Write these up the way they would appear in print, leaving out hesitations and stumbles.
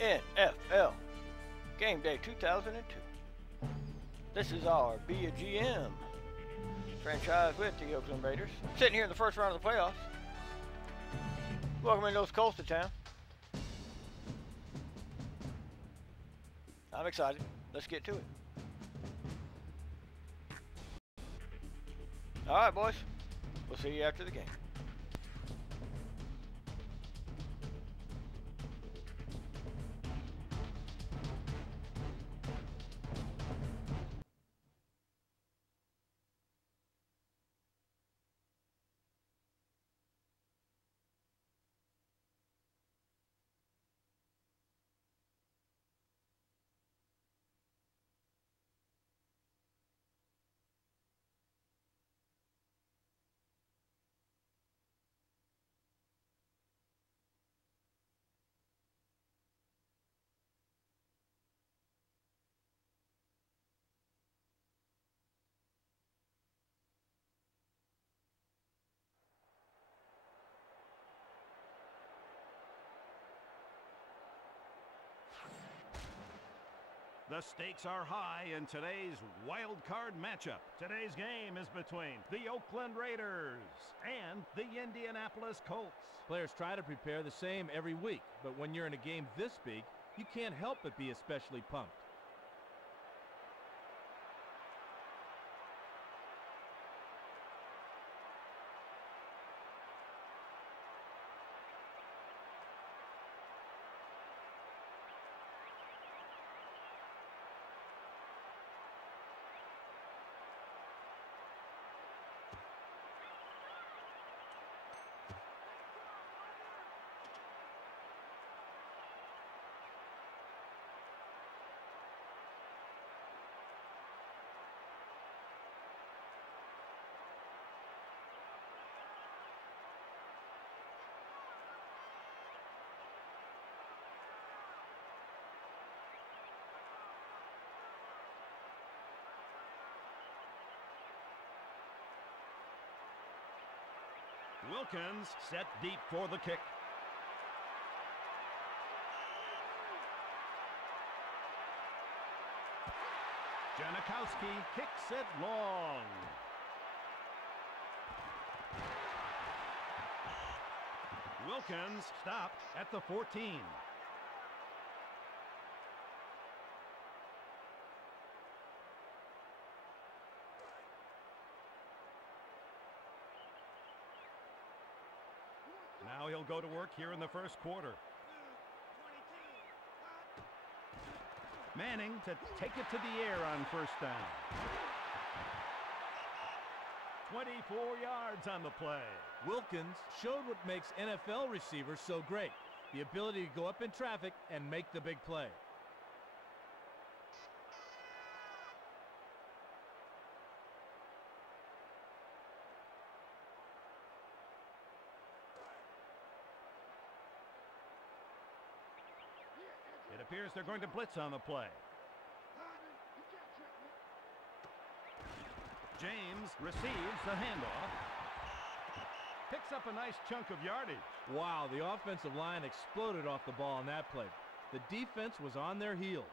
NFL Game Day 2002. This is our Be a GM franchise with the Oakland Raiders. Sitting here in the first round of the playoffs. Welcoming those Colts to town. I'm excited. Let's get to it. All right, boys. We'll see you after the game. The stakes are high in today's wild card matchup. Today's game is between the Oakland Raiders and the Indianapolis Colts. Players try to prepare the same every week, but when you're in a game this big, you can't help but be especially pumped. Wilkins set deep for the kick. Janikowski kicks it long. Wilkins stopped at the 14. Now he'll go to work here in the first quarter. Manning to take it to the air on first down. 24 yards on the play. Wilkins showed what makes NFL receivers so great, the ability to go up in traffic and make the big play. It appears they're going to blitz on the play. James receives the handoff. Picks up a nice chunk of yardage. Wow, the offensive line exploded off the ball on that play. The defense was on their heels.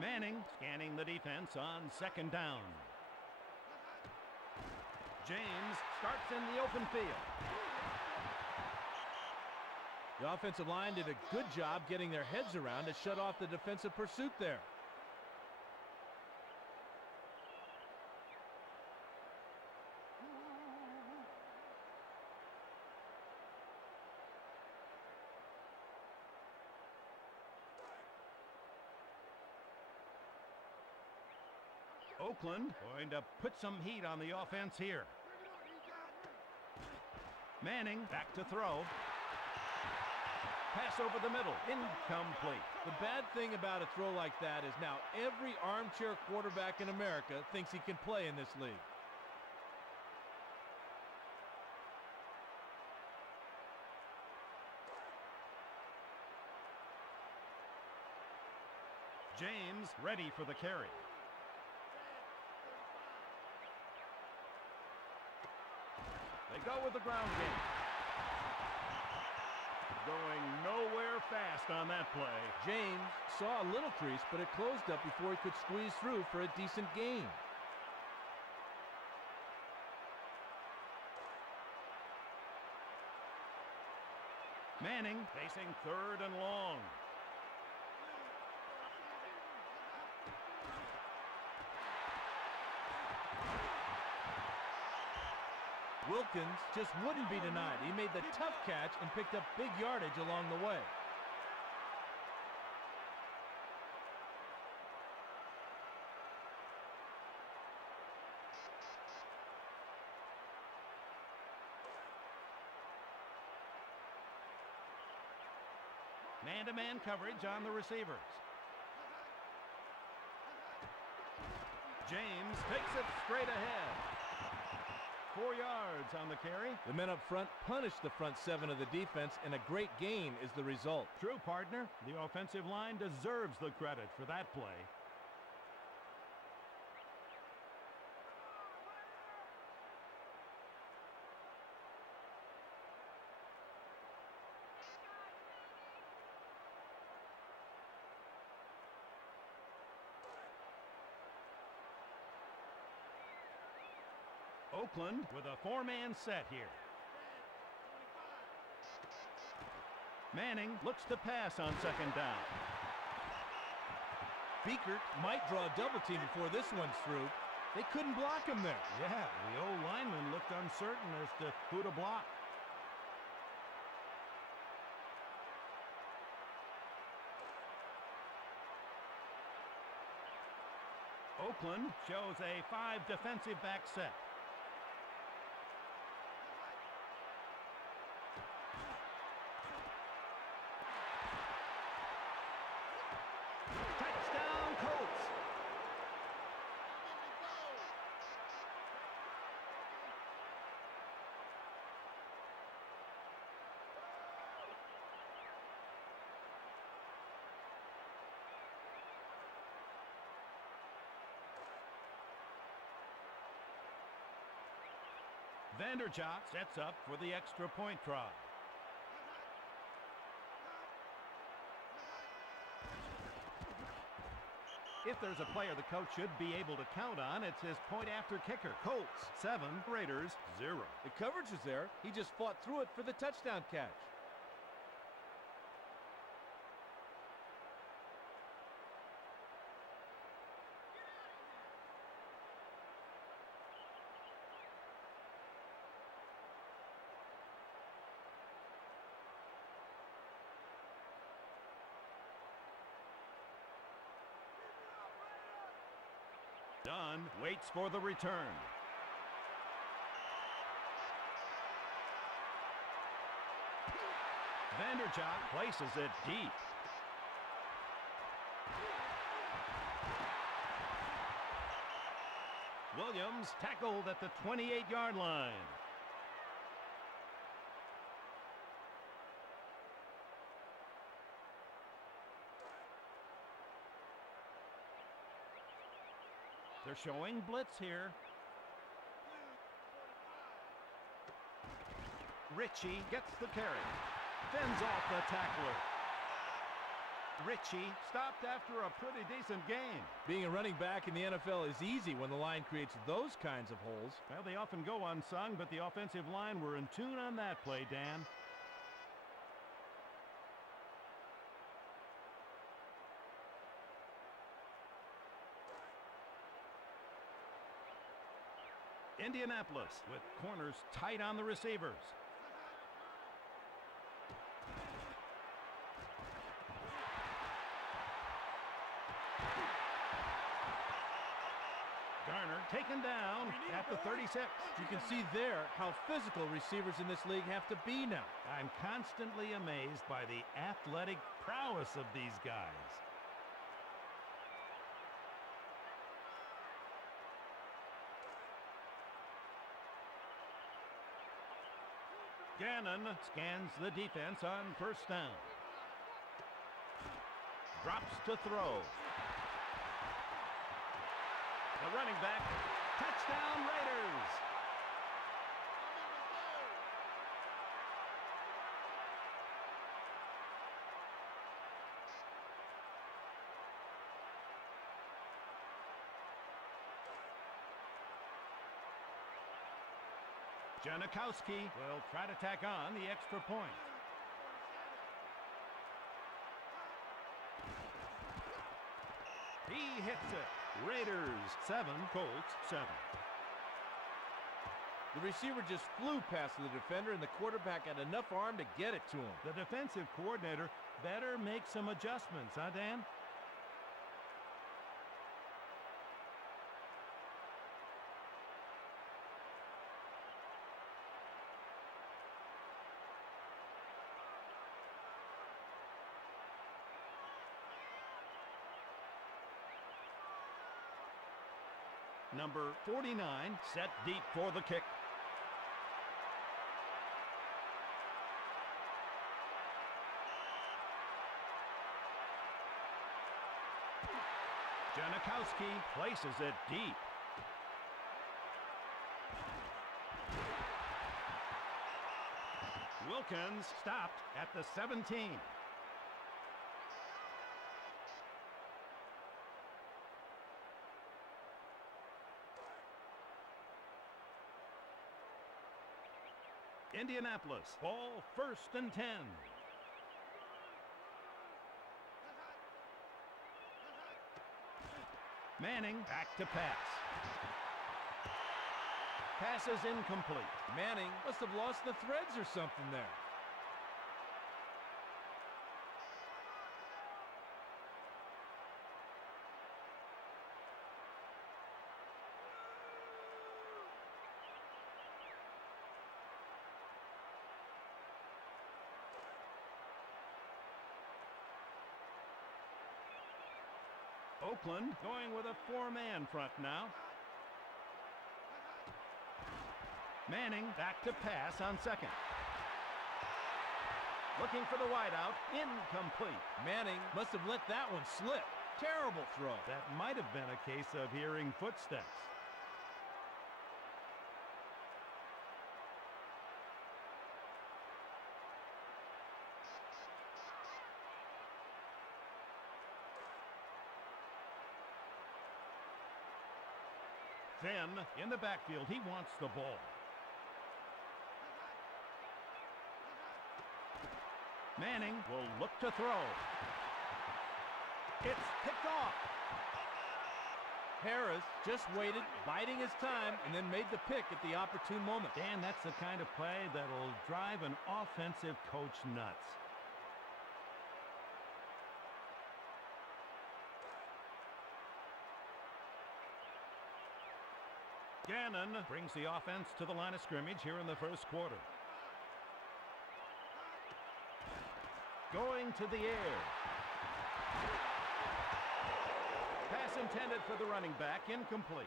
Manning scanning the defense on second down. James starts in the open field. The offensive line did a good job getting their heads around to shut off the defensive pursuit there. Oakland going to put some heat on the offense here. Manning back to throw. Pass over the middle. Incomplete. The bad thing about a throw like that is now every armchair quarterback in America thinks he can play in this league. James ready for the carry. They go with the ground game. Going nowhere fast on that play. James saw a little crease, but it closed up before he could squeeze through for a decent gain. Manning facing 3rd and long. Wilkins just wouldn't be denied. He made the tough catch and picked up big yardage along the way. Man-to-man coverage on the receivers. James takes it straight ahead. 4 yards on the carry. The men up front punished the front 7 of the defense, and a great gain is the result. True, partner. The offensive line deserves the credit for that play. Oakland with a 4-man set here. Manning looks to pass on 2nd down. Beekert might draw a double team before this one's through. They couldn't block him there. Yeah, the old lineman looked uncertain as to who to block. Oakland shows a 5 defensive back set. Touchdown, Colts. Vanderchuk sets up for the extra point try. If there's a player the coach should be able to count on, it's his point-after kicker. Colts 7, Raiders 0. The coverage is there. He just fought through it for the touchdown catch. Dunn waits for the return. Vanderchuk places it deep. Williams tackled at the 28-yard line. They're showing blitz here. Ritchie gets the carry. Fends off the tackler. Ritchie stopped after a pretty decent game. Being a running back in the NFL is easy when the line creates those kinds of holes. Well, they often go unsung, but the offensive line were in tune on that play, Dan. Indianapolis with corners tight on the receivers. Garner taken down at the 36. You can see there how physical receivers in this league have to be now. I'm constantly amazed by the athletic prowess of these guys. Gannon scans the defense on 1st down. Drops to throw. running back. Touchdown, Raiders. Janikowski will try to tack on the extra point. He hits it. Raiders 7, Colts 7. The receiver just flew past the defender, and the quarterback had enough arm to get it to him. The defensive coordinator better make some adjustments, huh, Dan? Number 49 set deep for the kick. Janikowski places it deep. Wilkins stopped at the 17. Indianapolis, ball 1st and 10. Manning back to pass. Pass is incomplete. Manning must have lost the threads or something there. Oakland going with a 4-man front now. Manning back to pass on 2nd. Looking for the wideout. Incomplete. Manning must have let that one slip. Terrible throw. That might have been a case of hearing footsteps. Then, in the backfield, he wants the ball. Manning will look to throw. It's picked off. Harris just waited, biding his time, and then made the pick at the opportune moment. Dan, that's the kind of play that'll drive an offensive coach nuts. Gannon brings the offense to the line of scrimmage here in the 1st quarter. Going to the air. Pass intended for the running back, incomplete.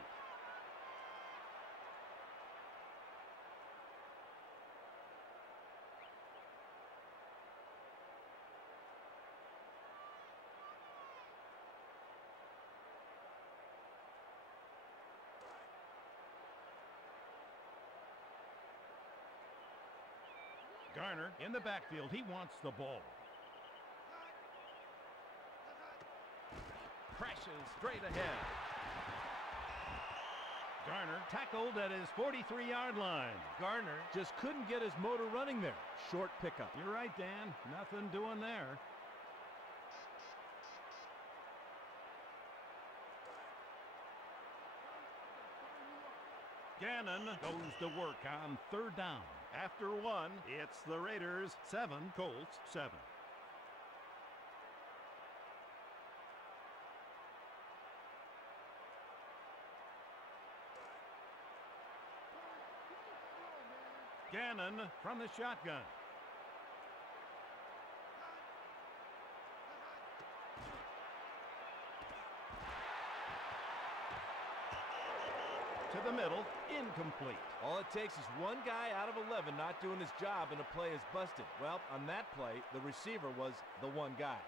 Garner in the backfield. He wants the ball. Crashes straight ahead. Garner tackled at his 43-yard line. Garner just couldn't get his motor running there. Short pickup. You're right, Dan. Nothing doing there. Gannon goes to work on 3rd down. After 1, it's the Raiders 7, Colts 7. Gannon from the shotgun. To the middle, incomplete. All it takes is one guy out of 11 not doing his job, and a play is busted. Well, on that play, the receiver was the one guy.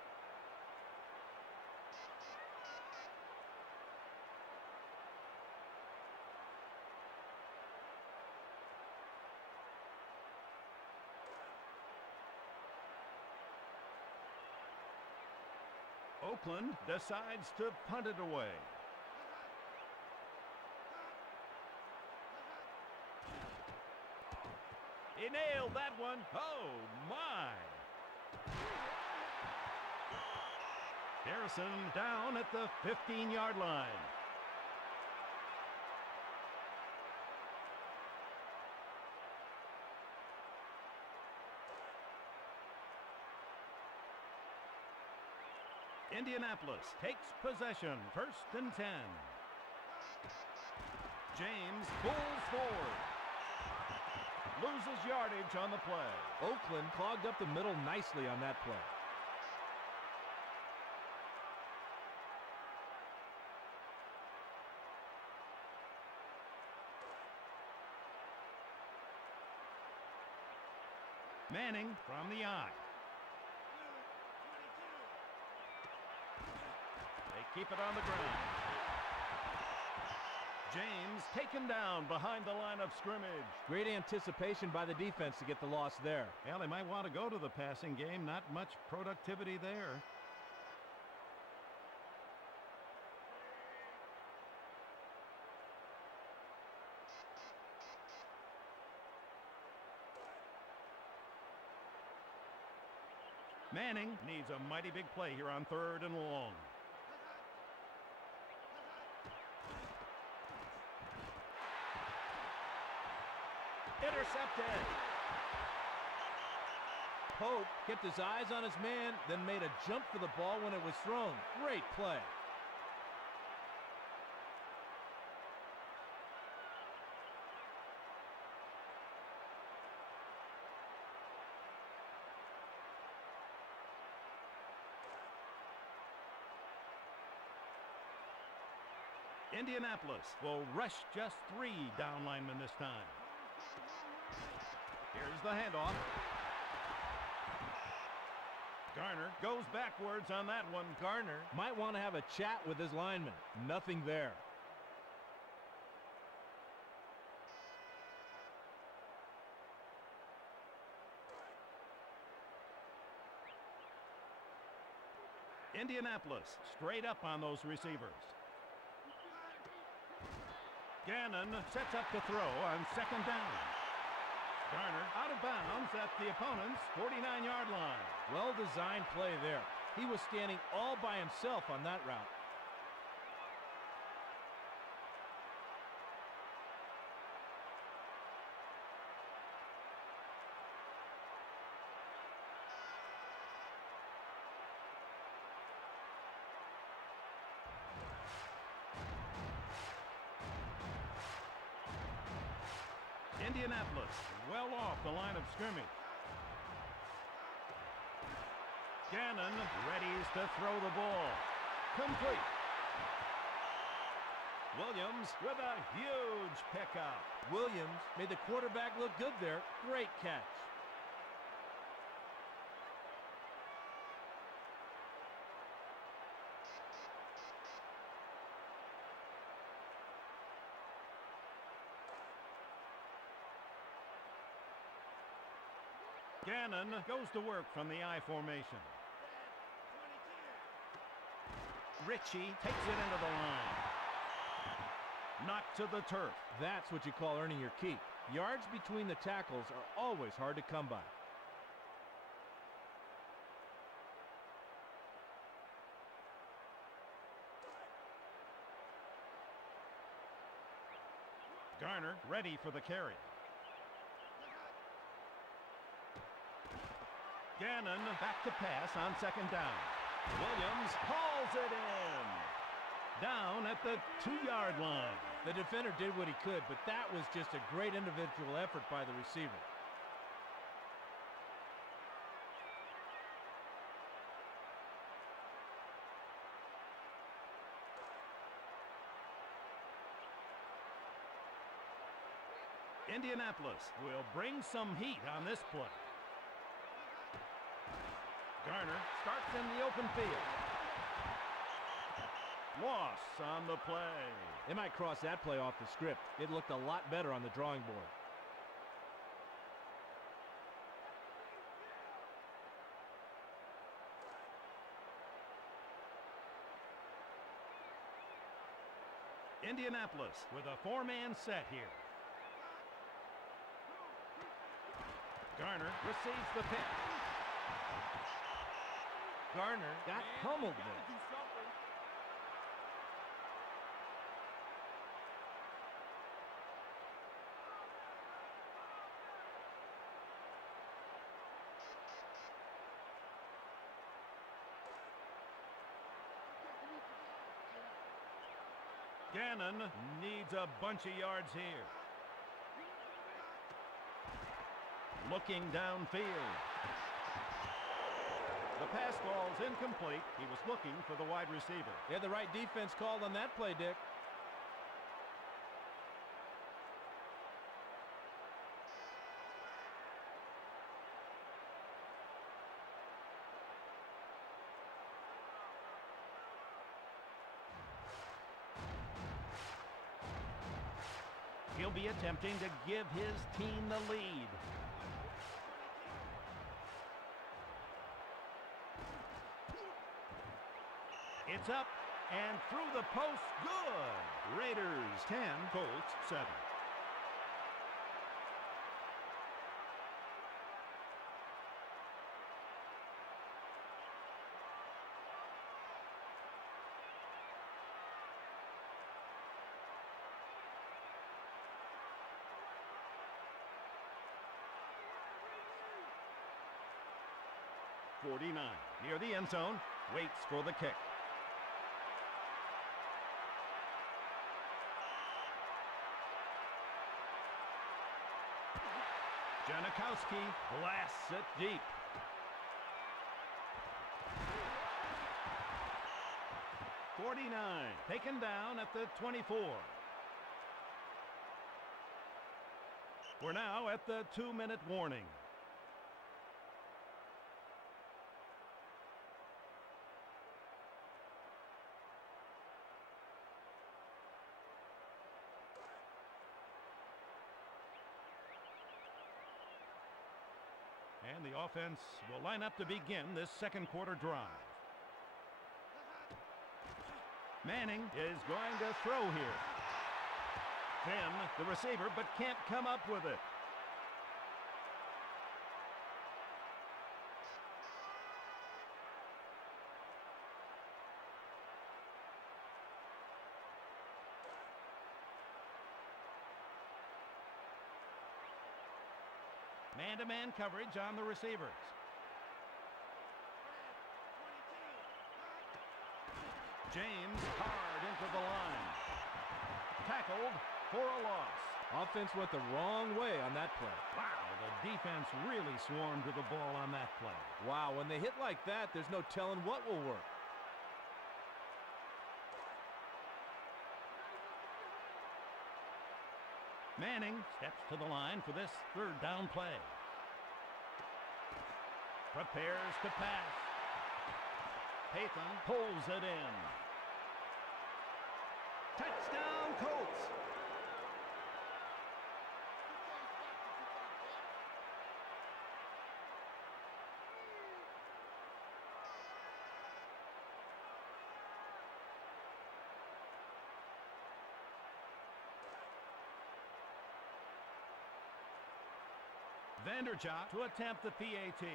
Oakland decides to punt it away. He nailed that one. Oh, my. Harrison down at the 15-yard line. Indianapolis takes possession, 1st and 10. James pulls forward. Loses yardage on the play. Oakland clogged up the middle nicely on that play. Manning from the eye. They keep it on the ground. James taken down behind the line of scrimmage. Great anticipation by the defense to get the loss there. Well, they might want to go to the passing game. Not much productivity there. Manning needs a mighty big play here on 3rd and long. Intercepted. Pope kept his eyes on his man, then made a jump for the ball when it was thrown. Great play. Indianapolis will rush just 3 down linemen this time. Here's the handoff. Garner goes backwards on that one. Garner might want to have a chat with his lineman. Nothing there. Indianapolis straight up on those receivers. Gannon sets up to throw on 2nd down. Garner out of bounds at the opponent's 49-yard line. Well-designed play there. He was standing all by himself on that route. Indianapolis well off the line of scrimmage. Gannon readies to throw the ball. Complete. Williams with a huge pickup. Williams made the quarterback look good there. Great catch. Gannon goes to work from the I formation. Ritchie takes it into the line. Knocked to the turf. That's what you call earning your keep. Yards between the tackles are always hard to come by. Garner ready for the carry. Gannon back to pass on 2nd down. Williams hauls it in. Down at the 2-yard line. The defender did what he could, but that was just a great individual effort by the receiver. Indianapolis will bring some heat on this play. Garner starts in the open field. Loss on the play. They might cross that play off the script. It looked a lot better on the drawing board. Indianapolis with a 4-man set here. Garner receives the pick. Garner got pummeled there. Gannon needs a bunch of yards here. Looking downfield. The pass ball's incomplete. He was looking for the wide receiver. They had the right defense called on that play, Dick. He'll be attempting to give his team the lead. It's up and through the post. Good. Raiders 10, Colts 7. .49 near the end zone, waits for the kick. Janikowski blasts it deep. .49 taken down at the 24. We're now at the 2-minute warning. And the offense will line up to begin this second quarter drive. Manning is going to throw here. Then the receiver, but can't come up with it. Man-to-man coverage on the receivers. James hard into the line. Tackled for a loss. Offense went the wrong way on that play. Wow, the defense really swarmed to the ball on that play. Wow, when they hit like that, there's no telling what will work. Manning steps to the line for this third down play. Prepares to pass. Pathan pulls it in. Touchdown, Colts. Vanderchuk to attempt the PAT.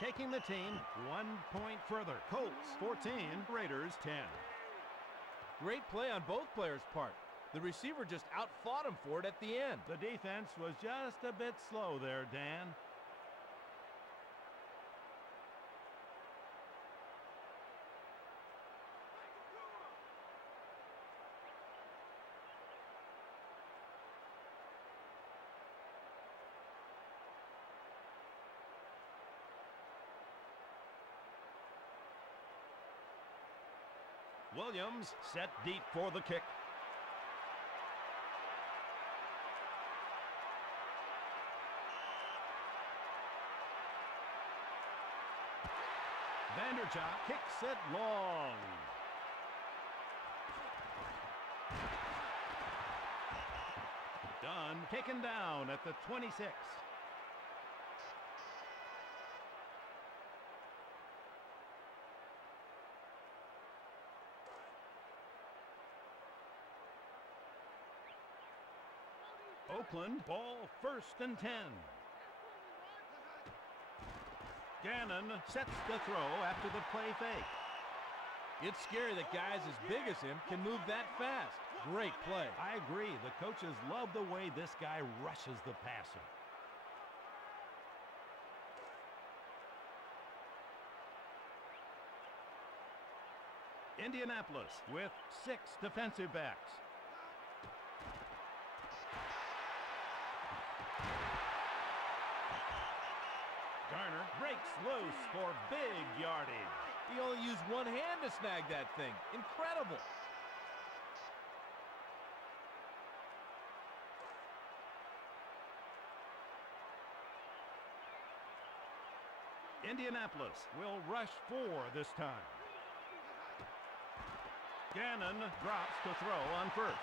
Taking the team 1 point further. Colts 14, Raiders 10. Great play on both players' part. The receiver just outfought him for it at the end. The defense was just a bit slow there, Dan. Williams set deep for the kick. Vanderchuk kicks it long. Dunn taken down at the 26. Oakland ball 1st and 10. Gannon sets the throw after the play fake. It's scary that guys as big as him can move that fast. Great play. I agree. The coaches love the way this guy rushes the passer. Indianapolis with 6 defensive backs. Garner breaks loose for big yardage. He only used one hand to snag that thing. Incredible. Indianapolis will rush 4 this time. Gannon drops to throw on 1st.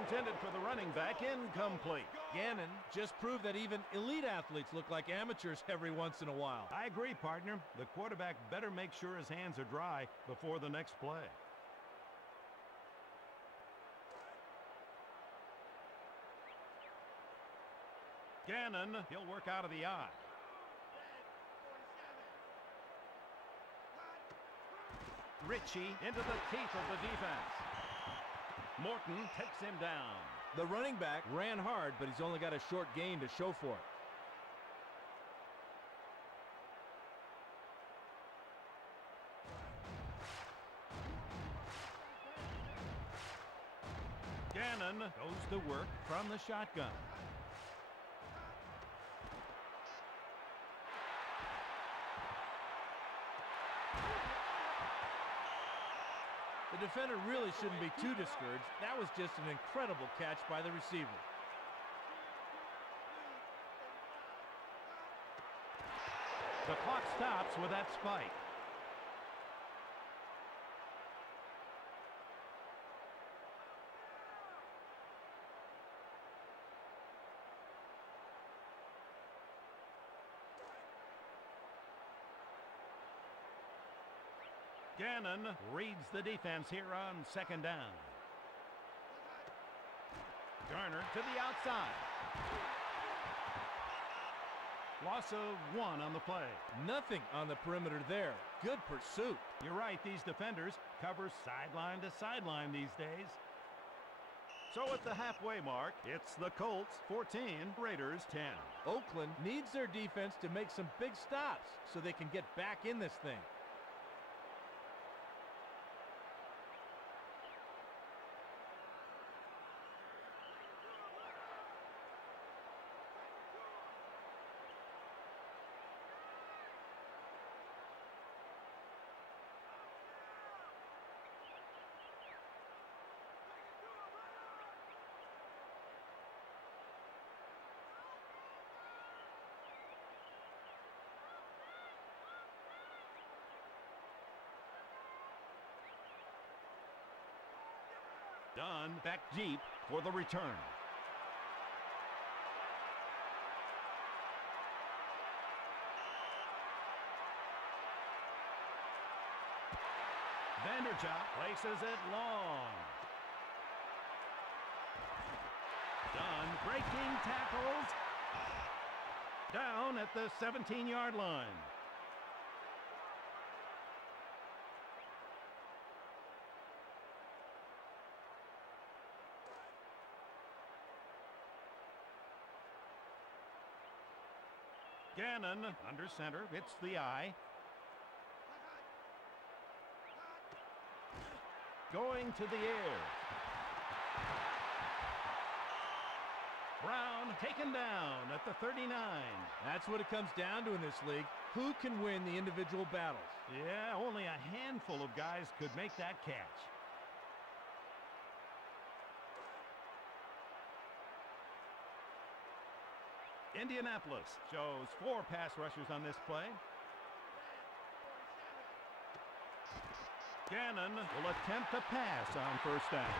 Intended for the running back, incomplete. Gannon just proved that even elite athletes look like amateurs every once in a while. I agree, partner. The quarterback better make sure his hands are dry before the next play. Gannon, he'll work out of the eye. Ritchie into the teeth of the defense. Morton takes him down. The running back ran hard, but he's only got a short gain to show for it. Gannon goes to work from the shotgun. The defender really shouldn't be too discouraged. That was just an incredible catch by the receiver. The clock stops with that spike. Gannon reads the defense here on 2nd down. Garner to the outside. Loss of 1 on the play. Nothing on the perimeter there. Good pursuit. You're right, these defenders cover sideline to sideline these days. So at the halfway mark, it's the Colts 14, Raiders 10. Oakland needs their defense to make some big stops so they can get back in this thing. Dunn back deep for the return. Vanderchuk places it long. Dunn breaking tackles. Down at the 17-yard line. Gannon under center, hits the eye. Going to the air. Brown taken down at the 39. That's what it comes down to in this league. Who can win the individual battles? Yeah, only a handful of guys could make that catch. Indianapolis shows 4 pass rushers on this play. Gannon will attempt a pass on 1st down.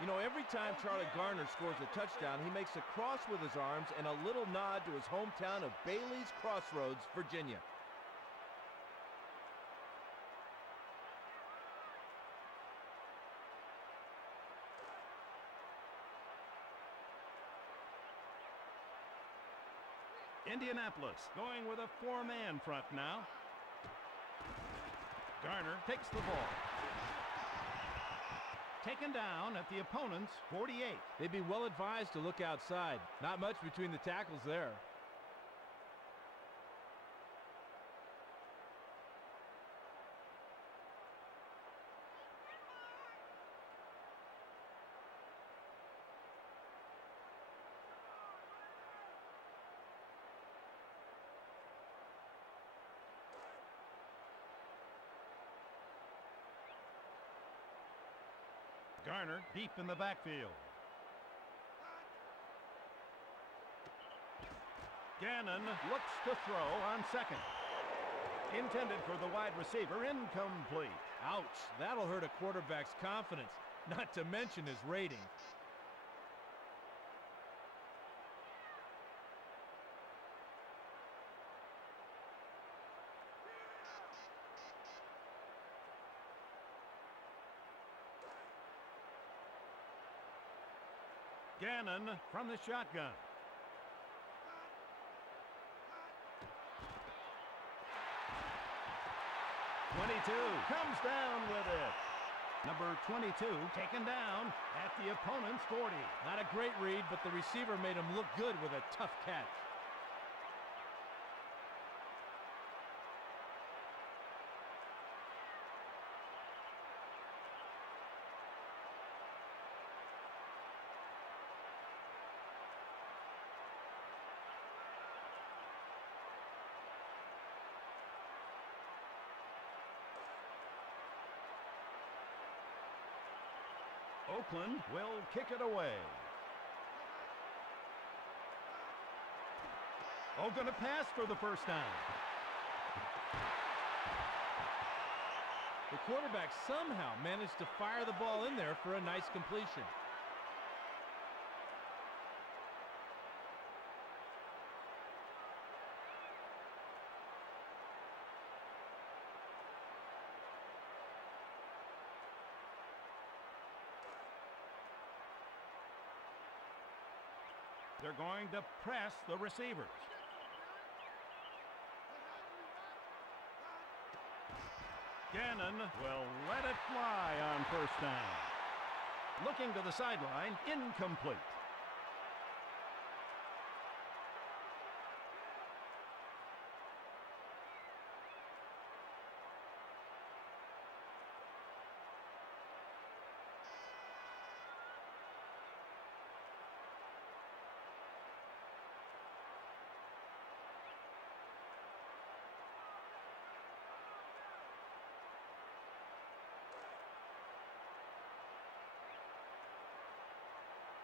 You know, every time Charlie Garner scores a touchdown, he makes a cross with his arms and a little nod to his hometown of Bailey's Crossroads, Virginia. Indianapolis going with a 4-man front now. Garner takes the ball. Taken down at the opponent's 48. They'd be well advised to look outside. Not much between the tackles there. Garner deep in the backfield. Gannon looks to throw on second. Intended for the wide receiver, incomplete. Ouch, that'll hurt a quarterback's confidence, not to mention his rating. Gannon from the shotgun. Comes down with it. Number 22 taken down at the opponent's 40. Not a great read, but the receiver made him look good with a tough catch. Oakland will kick it away. Gonna pass for the first down. The quarterback somehow managed to fire the ball in there for a nice completion. They're going to press the receivers. Gannon will let it fly on first down. Looking to the sideline, incomplete.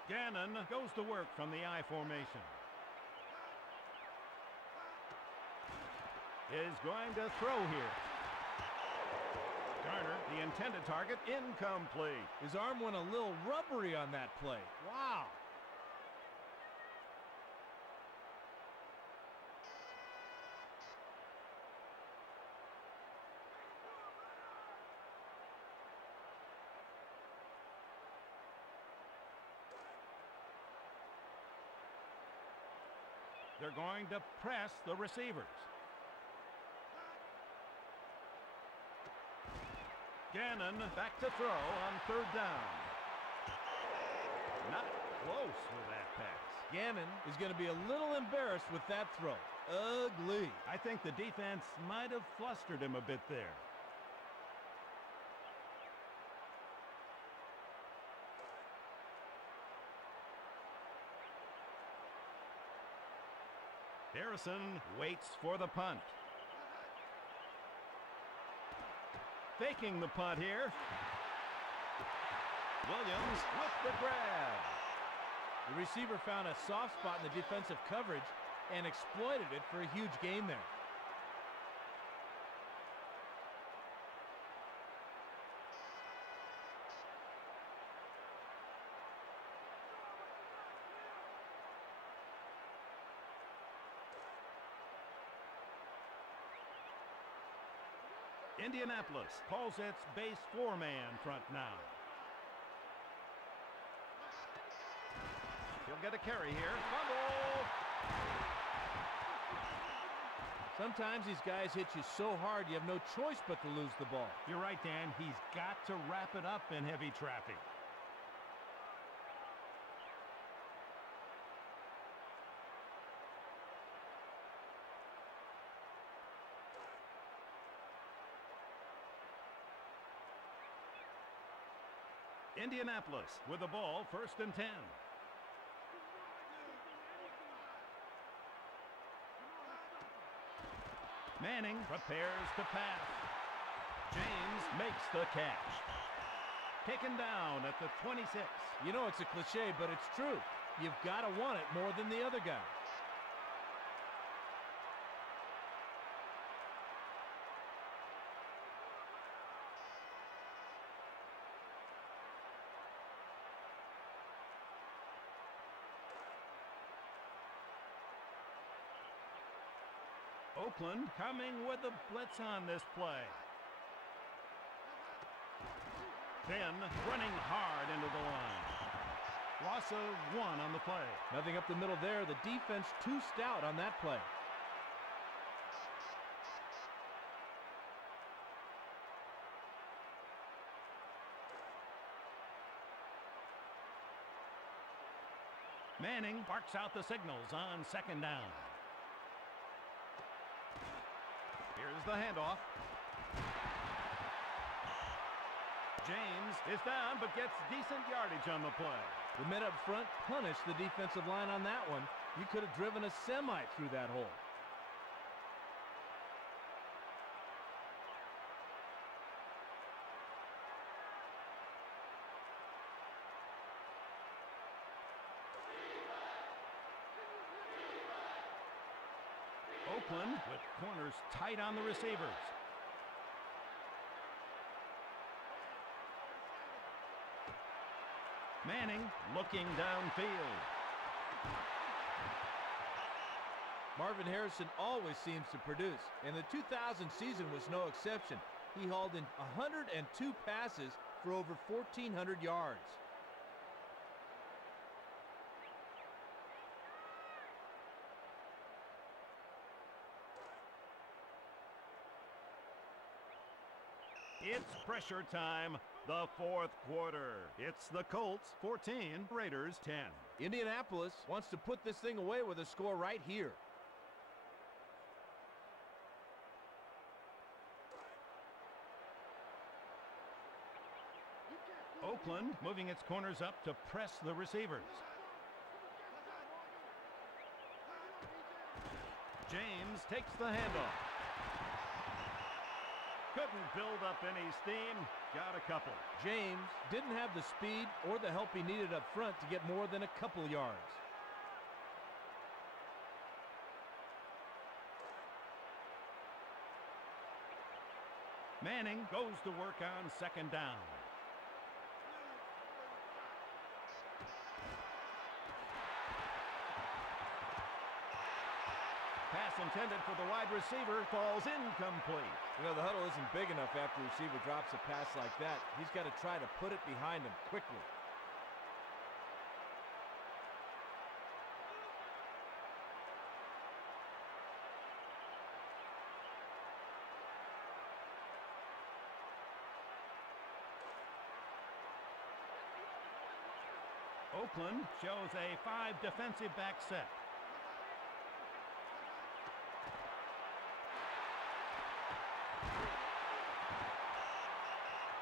Gannon goes to work from the I formation. Is going to throw here. Garner, the intended target, incomplete. His arm went a little rubbery on that play. Wow. They're going to press the receivers. Gannon back to throw on third down. Not close with that pass. Gannon is going to be a little embarrassed with that throw. Ugly. I think the defense might have flustered him a bit there. Harrison waits for the punt. Faking the punt here. Williams with the grab. The receiver found a soft spot in the defensive coverage and exploited it for a huge gain there. Indianapolis calls its base 4-man front now. He'll get a carry here. Fumble! Sometimes these guys hit you so hard you have no choice but to lose the ball. You're right, Dan. He's got to wrap it up in heavy traffic. Indianapolis with the ball, 1st and 10. Manning prepares to pass. James makes the catch. Taken down at the 26. You know it's a cliche, but it's true. You've got to want it more than the other guy. Oakland coming with a blitz on this play. Finn running hard into the line. Loss of 1 on the play. Nothing up the middle there. The defense too stout on that play. Manning barks out the signals on 2nd down. Here's the handoff. James is down but gets decent yardage on the play. The men up front punished the defensive line on that one. You could have driven a semi through that hole. Oakland with corners tight on the receivers. Manning looking downfield. Marvin Harrison always seems to produce, and the 2000 season was no exception. He hauled in 102 passes for over 1,400 yards. It's pressure time, the 4th quarter. It's the Colts 14, Raiders 10. Indianapolis wants to put this thing away with a score right here. Oakland moving its corners up to press the receivers. James takes the handoff. Couldn't build up any steam. Got a couple. James didn't have the speed or the help he needed up front to get more than a couple yards. Manning goes to work on 2nd down. Pass intended for the wide receiver falls incomplete. You know, the huddle isn't big enough after the receiver drops a pass like that. He's got to try to put it behind him quickly. Oakland shows a 5 defensive back set.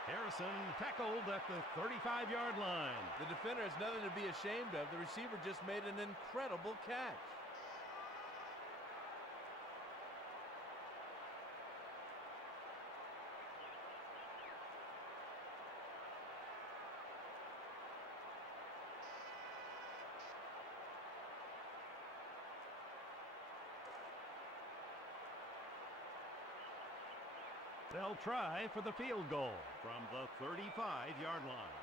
Harrison tackled at the 35-yard line. The defender has nothing to be ashamed of. The receiver just made an incredible catch. They'll try for the field goal from the 35-yard line.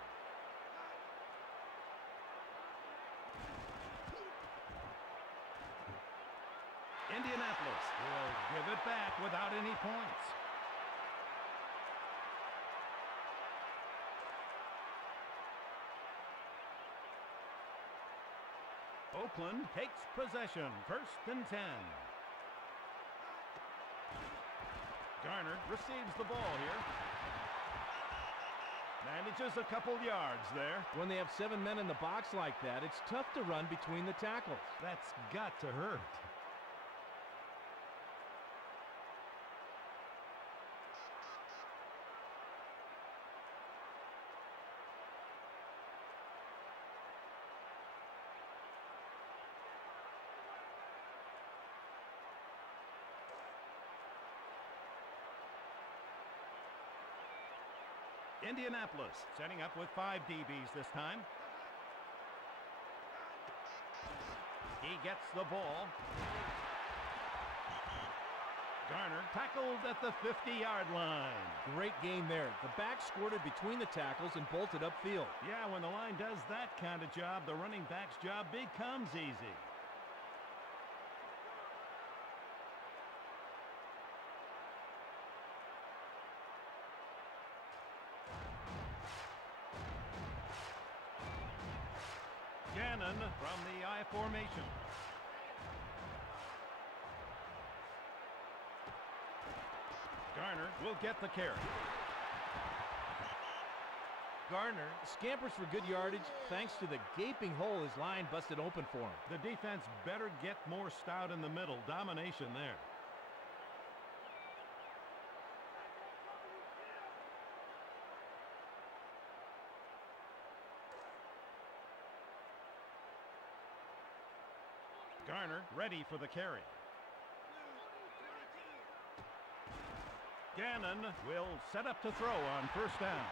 Indianapolis will give it back without any points. Oakland takes possession, 1st and 10. Garner receives the ball here. Manages a couple yards there. When they have 7 men in the box like that, it's tough to run between the tackles. That's got to hurt. Indianapolis setting up with 5 DBs this time. He gets the ball. Garner tackled at the 50-yard line. Great gain there. The back scored it between the tackles and bolted upfield. Yeah, when the line does that kind of job, the running back's job becomes easy. Gannon from the I formation. Garner will get the carry. Garner scampers for good yardage thanks to the gaping hole his line busted open for him. The defense better get more stout in the middle. Domination there. Garner ready for the carry. Gannon will set up to throw on first down.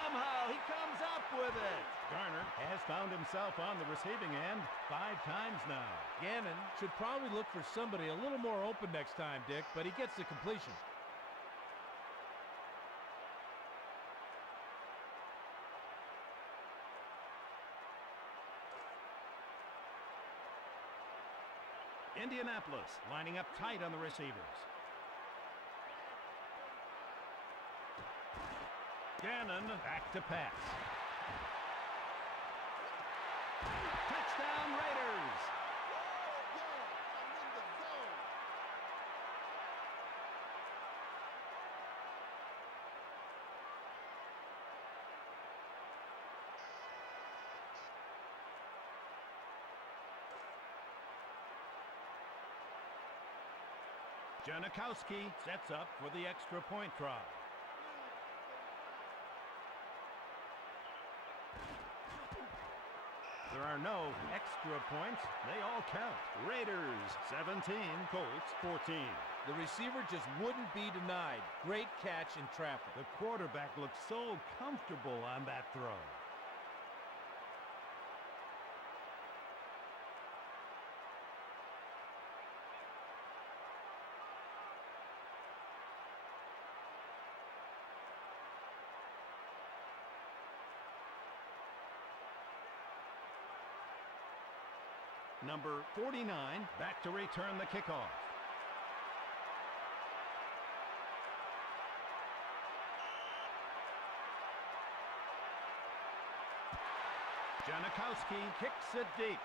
Somehow he comes up with it. Garner has found himself on the receiving end 5 times now. Gannon should probably look for somebody a little more open next time, Dick, but he gets the completion. Indianapolis lining up tight on the receivers. Gannon back to pass. Touchdown Raiders! Janikowski sets up for the extra point try. There are no extra points. They all count. Raiders 17, Colts 14. The receiver just wouldn't be denied. Great catch in traffic. The quarterback looked so comfortable on that throw. Number 49 back to return the kickoff. Janikowski kicks it deep.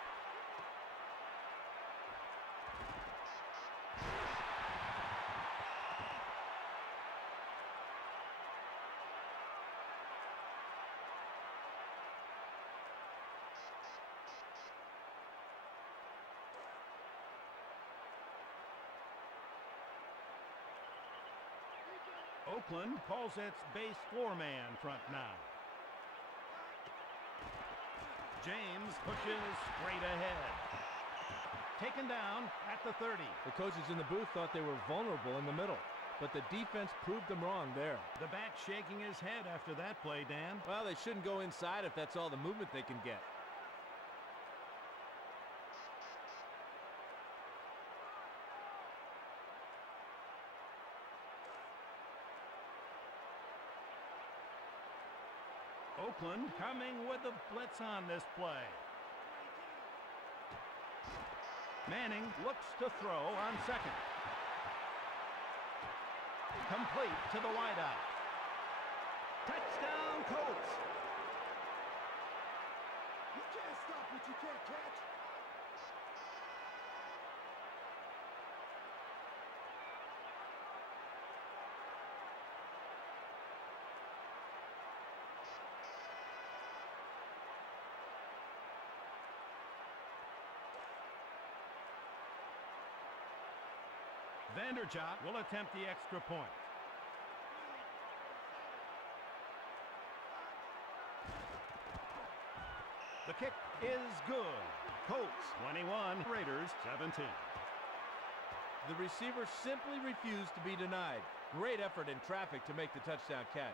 Oakland calls its base floor man front now. James pushes straight ahead. Taken down at the 30. The coaches in the booth thought they were vulnerable in the middle, but the defense proved them wrong there. The back shaking his head after that play, Dan. Well, they shouldn't go inside if that's all the movement they can get. Oakland coming with the blitz on this play. Manning looks to throw on second. Complete to the wideout. Touchdown, Colts! You can't stop what you can't catch. Vanderchop will attempt the extra point. The kick is good. Colts 21, Raiders 17. The receiver simply refused to be denied. Great effort in traffic to make the touchdown catch.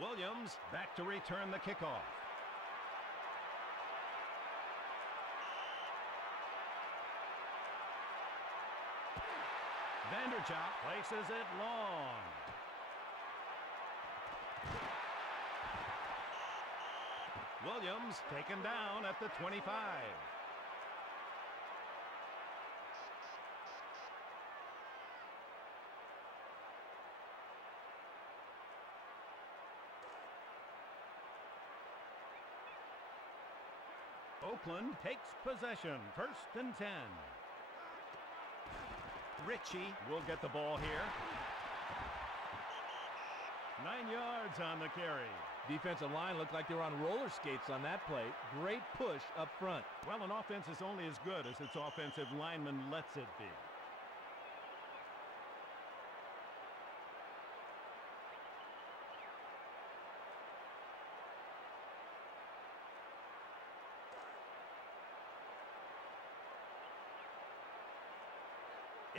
Williams back to return the kickoff. Vanderchop places it long. Williams taken down at the 25. Oakland takes possession, 1st and 10. Ritchie will get the ball here. 9 yards on the carry. Defensive line looked like they were on roller skates on that play. Great push up front. Well, an offense is only as good as its offensive lineman lets it be.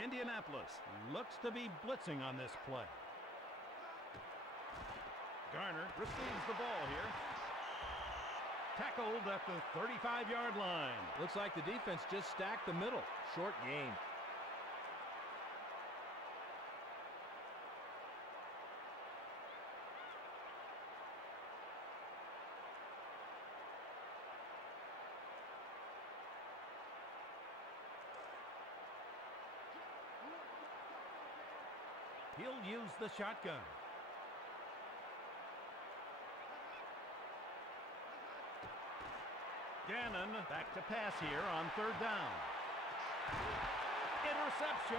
Indianapolis looks to be blitzing on this play. Garner receives the ball here. Tackled at the 35-yard line. Looks like the defense just stacked the middle. Short gain. He'll use the shotgun. Gannon back to pass here on 3rd down. Interception.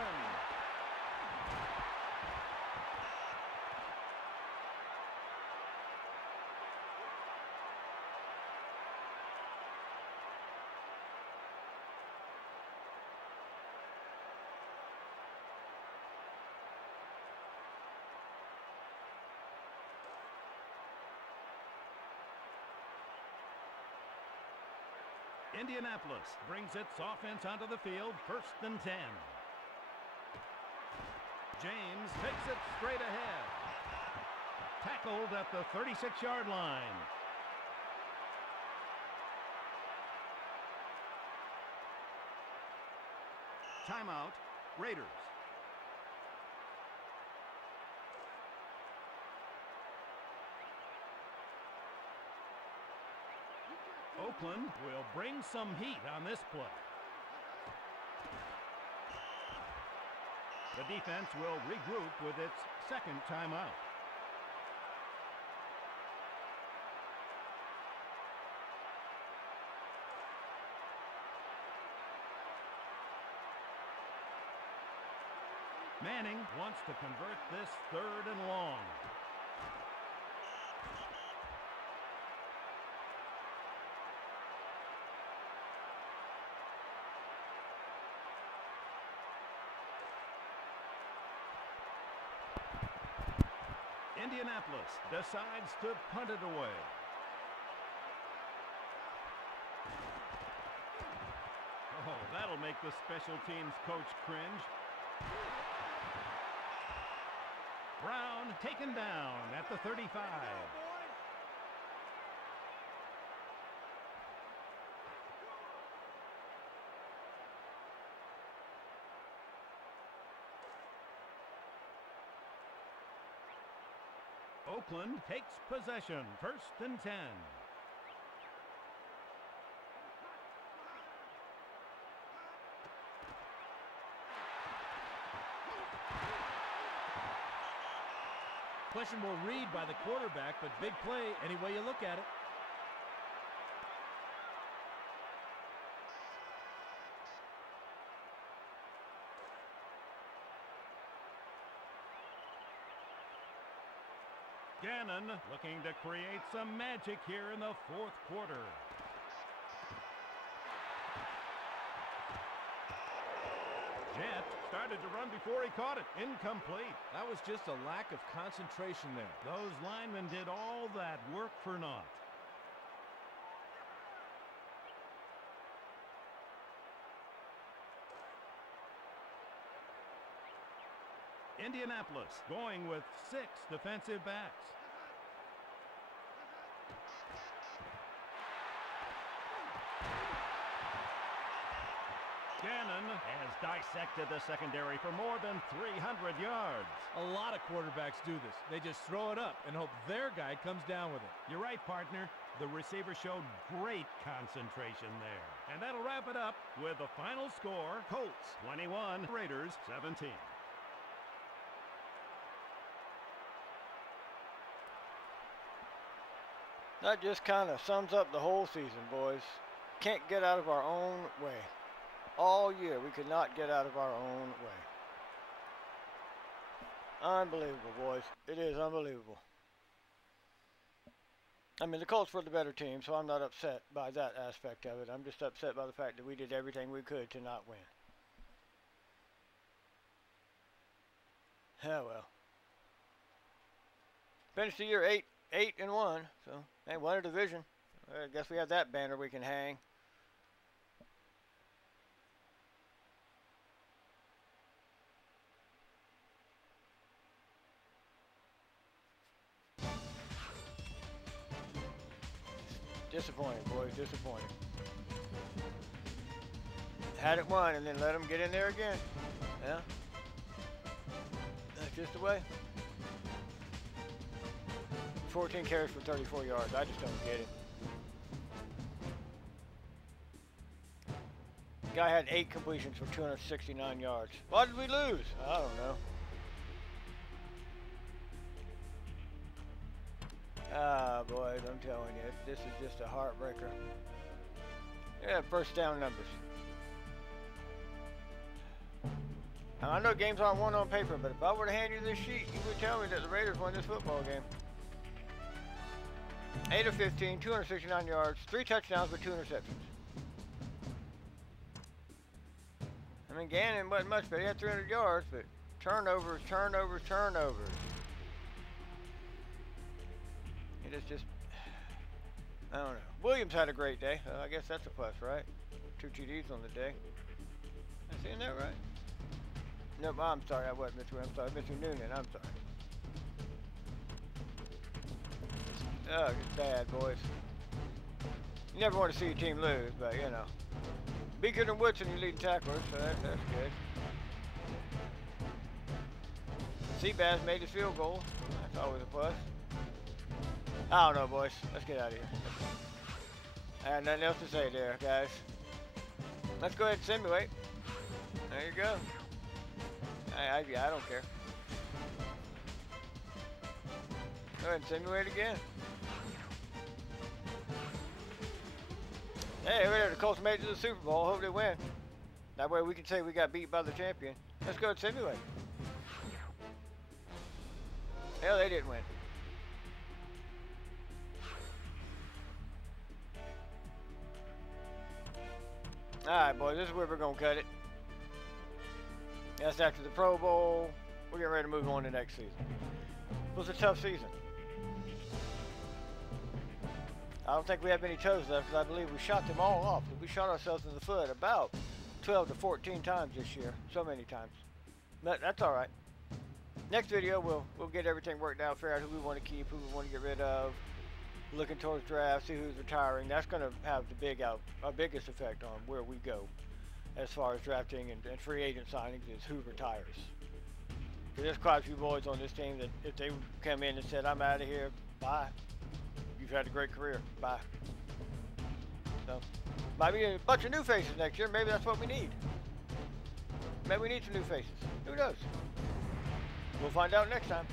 Indianapolis brings its offense onto the field, 1st and 10. James takes it straight ahead. Tackled at the 36-yard line. Timeout, Raiders. Oakland will bring some heat on this play. The defense will regroup with its 2nd timeout. Manning wants to convert this 3rd and long. Indianapolis decides to punt it away. Oh, that'll make the special teams coach cringe. Brown taken down at the 35. Oakland takes possession, 1st and 10. questionable read by the quarterback, but big play any way you look at it. Gannon looking to create some magic here in the fourth quarter. Jet started to run before he caught it. Incomplete. That was just a lack of concentration there. Those linemen did all that work for naught. Indianapolis going with 6 defensive backs. Gannon has dissected the secondary for more than 300 yards. A lot of quarterbacks do this. They just throw it up and hope their guy comes down with it. You're right, partner. The receiver showed great concentration there. And that'll wrap it up with the final score. Colts 21, Raiders 17. That just kind of sums up the whole season, boys. Can't get out of our own way. All year, we could not get out of our own way. Unbelievable, boys. It is unbelievable. I mean, the Colts were the better team, so I'm not upset by that aspect of it. I'm just upset by the fact that we did everything we could to not win. Oh, well. Finished the year 8-1, so they won a division. I guess we have that banner we can hang. Disappointing, boys, disappointing. Had it won and then let them get in there again. Yeah. That's just the way. 14 carries for 34 yards. I just don't get it. Guy had 8 completions for 269 yards. Why did we lose? I don't know. Ah, boys, I'm telling you, this is just a heartbreaker. Yeah, first down numbers. Now, I know games aren't won on paper, but if I were to hand you this sheet, you would tell me that the Raiders won this football game. 8 of 15, 269 yards, 3 touchdowns with 2 interceptions. I mean, Gannon wasn't much, but he had 300 yards, but turnovers. It is just, I don't know. Williams had a great day. I guess that's a plus, right? 2 TDs on the day. Am I seeing that right? Nope, I'm sorry. I wasn't Mr. I'm sorry. Mr. Noonan, I'm sorry. Oh, it's bad, boys. You never want to see your team lose, but, you know. Be good than Woodson, your leading tackler, so that's good. Seabass made his field goal. That's always a plus. I don't know, boys. Let's get out of here. I have nothing else to say there, guys. Let's go ahead and simulate. There you go. I don't care. Go ahead and simulate again. Hey, over there, the Colts made it to the Super Bowl. Hope they win. That way we can say we got beat by the champion. Let's go and simulate. Hell, they didn't win. Alright, boys, this is where we're going to cut it. That's after the Pro Bowl. We're getting ready to move on to next season. It was a tough season. I don't think we have any toes left because I believe we shot them all off. We shot ourselves in the foot about 12 to 14 times this year. So many times. But that's alright. Next video, we'll get everything worked out, figure out who we want to keep, who we want to get rid of. Looking towards draft, see who's retiring. That's going to have the biggest effect on where we go as far as drafting and free agent signings is who retires. There's quite a few boys on this team that if they come in and said, I'm out of here, bye. You've had a great career, bye. So, might be a bunch of new faces next year. Maybe that's what we need. Maybe we need some new faces. Who knows? We'll find out next time.